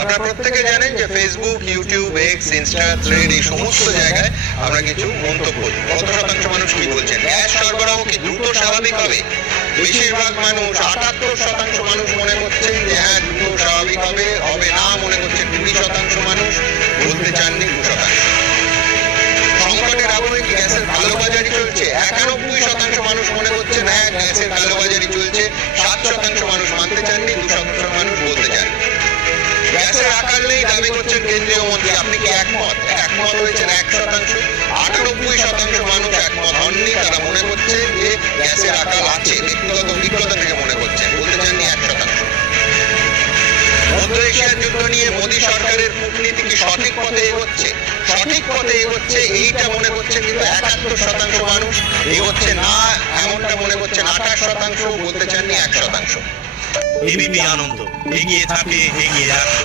আপনারা প্রত্যেকে জানেন যে Facebook, YouTube, x, Insta, thread এই সমস্ত জায়গায় আমরা কিছু মন্তব্য করি। কত শতাংশ মানুষ কি বলছেন? গ্যাস সরবরাহ কি দ্রুত স্বাভাবিক হবে? বেশিরভাগ মানুষ 78% মানুষ মনে করছেন যে হ্যাঁ দ্রুত স্বাভাবিক হবে, হবে না মনে করছেন 20% মানুষ, বলতে চাননি 2%। সংকটের আবহে কি গ্যাসের কালোবাজারি চলছে? 91% মানুষ মনে করছেন হ্যাঁ গ্যাসের কালোবাজারি চলছে, 7% মানুষ মানতে চাননি, 2% মানুষ বলতে চান। গ্যাসের আকাল নেই দাবি করছেন কেন্দ্রীয় মন্ত্রী, আপনি কি একমত? একমত হয়েছেন 1%। 98% মানুষ একমত হননি, তারা মনে করছে যে গ্যাসের আকাল আছে, ব্যক্তিগত অভিজ্ঞতা থেকে মনে করছেন, বলতে চাননি 1%। মধ্য এশিয়ার যুদ্ধ নিয়ে মোদী সরকারের কূটনীতি কি সঠিক পথে এগোচ্ছে? সঠিক পথে এগোচ্ছে এইটা মনে করছে কিন্তু 71% মানুষ, এগোচ্ছে না এমনটা মনে করছেন 28%, বলতে চাননি 1%। এবিপি আনন্দ, এগিয়ে থাকে, এগিয়ে রাখে।